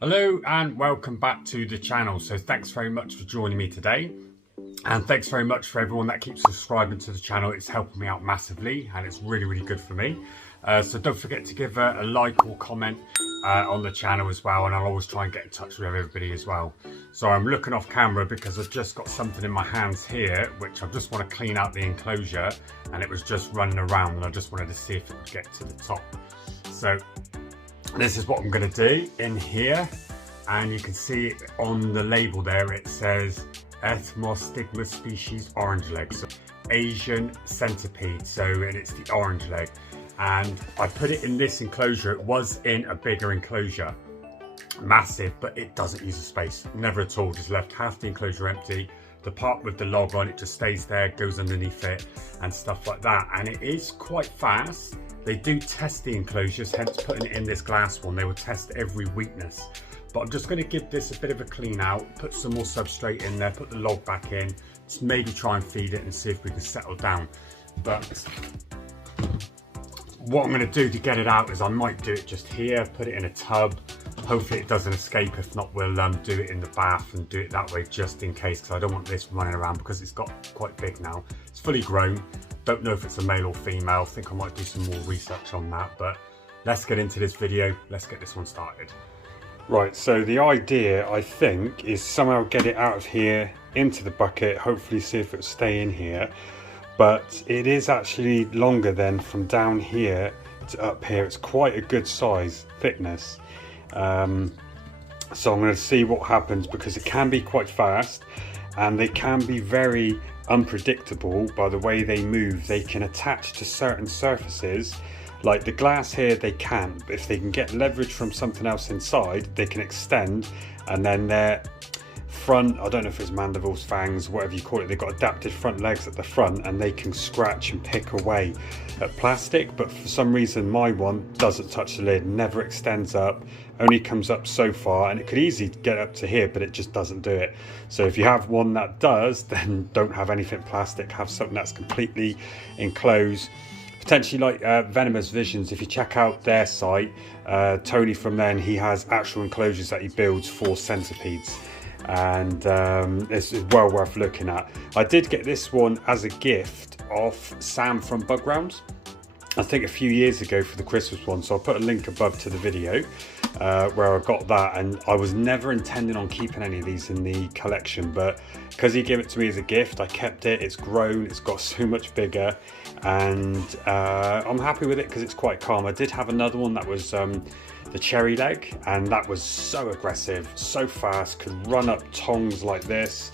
Hello and welcome back to the channel. So thanks very much for joining me today, and thanks very much for everyone that keeps subscribing to the channel. It's helping me out massively and it's really good for me. So don't forget to give a like or comment on the channel as well, and I'll always try and get in touch with everybody as well. So I'm looking off camera because I've just got something in my hands here which I just want to clean out the enclosure, and it was just running around and I just wanted to see if it would get to the top. So this is what I'm going to do in here, and you can see it on the label there. It says ethmostigmus species orange leg, so Asian centipede. So, and it's the orange leg, and I put it in this enclosure. It was in a bigger enclosure, massive, but it doesn't use the space, never at all. Just left half the enclosure empty. The part with the log on it just stays there, goes underneath it and stuff like that, and it is quite fast. They do test the enclosures, hence putting it in this glass one. They will test every weakness. But I'm just going to give this a bit of a clean out, put some more substrate in there, put the log back in, just maybe try and feed it and see if we can settle down. But what I'm going to do to get it out is I might do it just here, put it in a tub. Hopefully it doesn't escape. If not, we'll do it in the bath and do it that way just in case, because I don't want this running around because it's got quite big now. It's fully grown. Don't know if it's a male or female. I think I might do some more research on that, but let's get into this video. Let's get this one started. Right, so the idea, I think, is somehow get it out of here into the bucket, hopefully see if it'll stay in here. But it is actually longer than from down here to up here. It's quite a good size thickness. So I'm going to see what happens, because it can be quite fast and they can be very unpredictable by the way they move. They can attach to certain surfaces, like the glass here they can't, but if they can get leverage from something else inside, they can extend, and then their front, I don't know if it's mandibles, fangs, whatever you call it, they've got adapted front legs at the front and they can scratch and pick away at plastic. But for some reason my one doesn't touch the lid, never extends up, only comes up so far, and it could easily get up to here, but it just doesn't do it. So if you have one that does, then don't have anything plastic, have something that's completely enclosed. Potentially like Venomous Visions, if you check out their site, Tony from then, he has actual enclosures that he builds for centipedes, and it's well worth looking at. I did get this one as a gift off Sam from Bug Rounds, I think a few years ago for the Christmas one, so I'll put a link above to the video where I got that. And I was never intending on keeping any of these in the collection, but because he gave it to me as a gift, I kept it. It's grown, it's got so much bigger, and I'm happy with it because it's quite calm. I did have another one that was the cherry leg, and that was so aggressive, so fast, could run up tongs like this,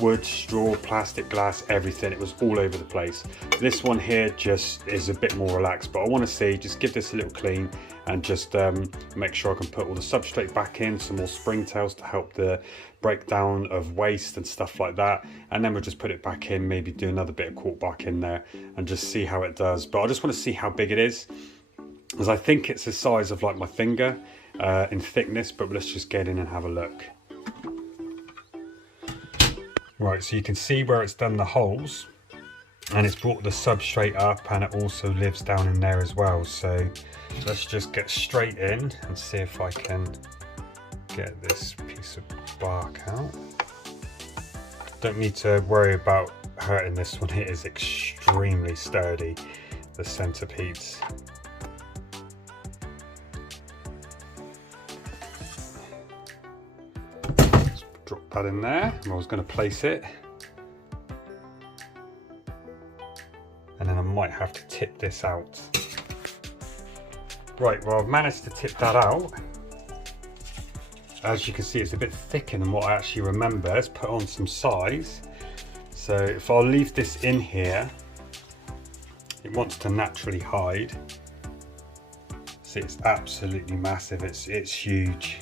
wood, straw, plastic, glass, everything. It was all over the place. This one here just is a bit more relaxed, but I want to see, just give this a little clean and just make sure I can put all the substrate back in, some more springtails to help the breakdown of waste and stuff like that, and then we'll just put it back in, maybe do another bit of cork bark in there and just see how it does. But I just want to see how big it is, because I think it's the size of like my finger in thickness, but let's just get in and have a look. Right, so you can see where it's done the holes and it's brought the substrate up, and it also lives down in there as well. So let's just get straight in and see if I can get this piece of bark out. Don't need to worry about hurting this one. It is extremely sturdy, the centipedes. Drop that in there. I was going to place it, and then I might have to tip this out. Right, well, I've managed to tip that out. As you can see, it's a bit thicker than what I actually remember. Let's put on some size. So if I leave this in here, it wants to naturally hide. See, it's absolutely massive. It's huge,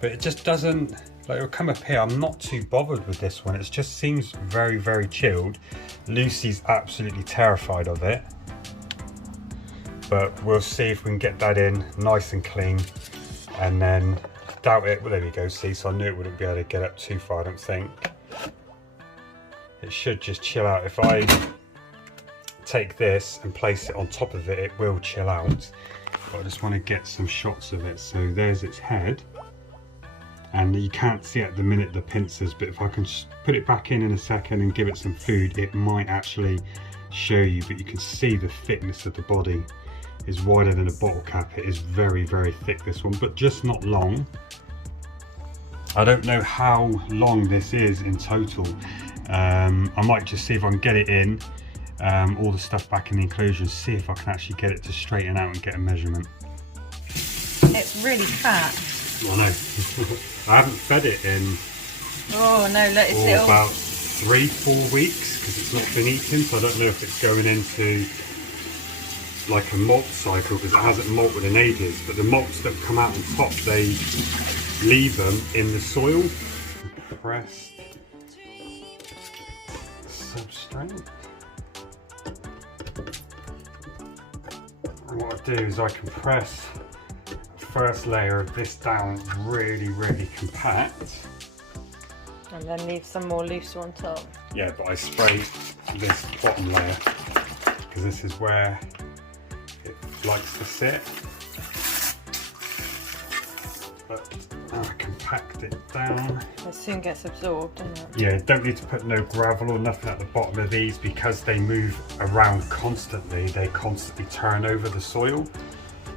but it just doesn't. Like, it'll come up here. I'm not too bothered with this one. It just seems very chilled. Lucy's absolutely terrified of it, but we'll see if we can get that in nice and clean. And then doubt it. Well, there we go. See, so I knew it wouldn't be able to get up too far, I don't think. It should just chill out. If I take this and place it on top of it, it will chill out. But I just want to get some shots of it. So there's its head. and you can't see at the minute the pincers, but if I can put it back in a second and give it some food, it might actually show you. But you can see the thickness of the body is wider than a bottle cap. It is very, very thick, this one, but just not long. I don't know how long this is in total. I might just see if I can get it in, all the stuff back in the enclosure, and see if I can actually get it to straighten out and get a measurement. It's really fat. I know. I haven't fed it in look, it's about 3-4 weeks because it's not been eating, so I don't know if it's going into like a molt cycle because it hasn't molted in ages. But the malts that come out on top, they leave them in the soil. Compressed substrate. And what I do is I compress the first layer of this down really, really compact. And then leave some more loose on top. Yeah, but I spray this bottom layer because this is where it likes to sit. But I compact it down. It soon gets absorbed, doesn't it? Yeah, don't need to put no gravel or nothing at the bottom of these because they move around constantly. They constantly turn over the soil.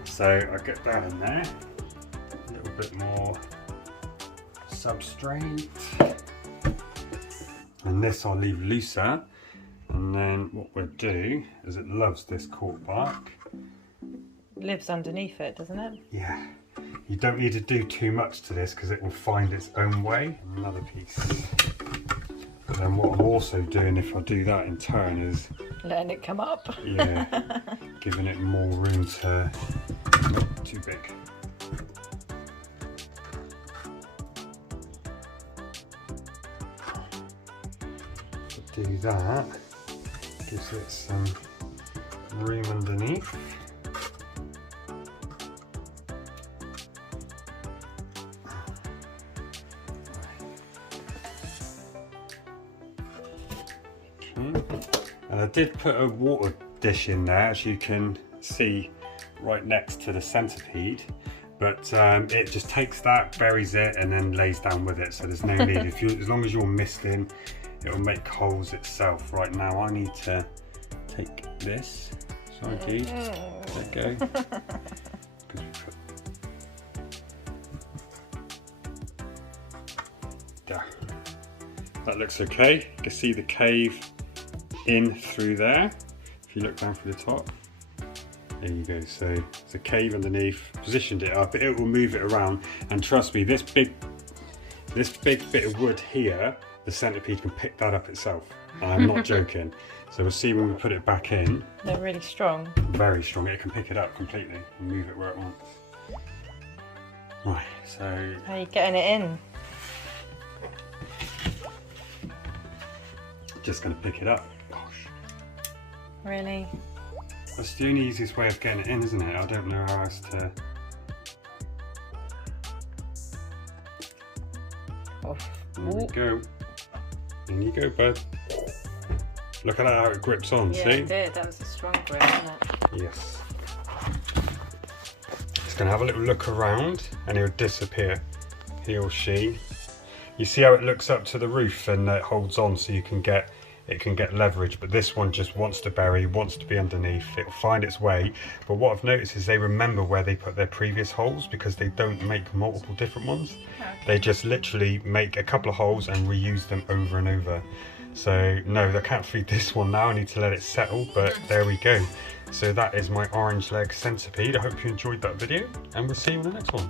So I get that in there. A little bit more substrate. And this I'll leave looser. And then what we'll do is, it loves this cork bark. It lives underneath it, doesn't it? Yeah. You don't need to do too much to this because it will find its own way. Another piece. But then what I'm also doing, if I do that in turn, is letting it come up. Yeah, giving it more room to, not too big. To do that, gives it some room underneath. And I did put a water dish in there, as you can see, right next to the centipede, but it just takes that, buries it, and then lays down with it, so there's no need. As long as you're misting, it'll make holes itself. Right now I need to take this, sorry G, let go. There. That looks okay. You can see the cave in through there. If you look down through the top, there you go. So there's a cave underneath. Positioned it up, it will move it around, and trust me, this big bit of wood here, the centipede can pick that up itself. I'm not joking. So we'll see when we put it back in. They're really strong. Very strong. It can pick it up completely and move it where it wants. Right, so how are you getting it in? Just going to pick it up. Gosh. Really? That's the only easiest way of getting it in, isn't it? I don't know how else to... Oh. There we go. In you go, bud. Look at how it grips on, yeah, see? Yeah, it did. That was a strong grip, wasn't it? Yes. It's going to have a little look around and he'll disappear. He or she. You see how it looks up to the roof and it holds on, so it can get leverage, but this one just wants to bury, wants to be underneath. It'll find its way, but what I've noticed is they remember where they put their previous holes because they don't make multiple different ones. Okay. They just literally make a couple of holes and reuse them over and over. So no, I can't feed this one now, I need to let it settle, but there we go. So that is my orange leg centipede. I hope you enjoyed that video and we'll see you in the next one.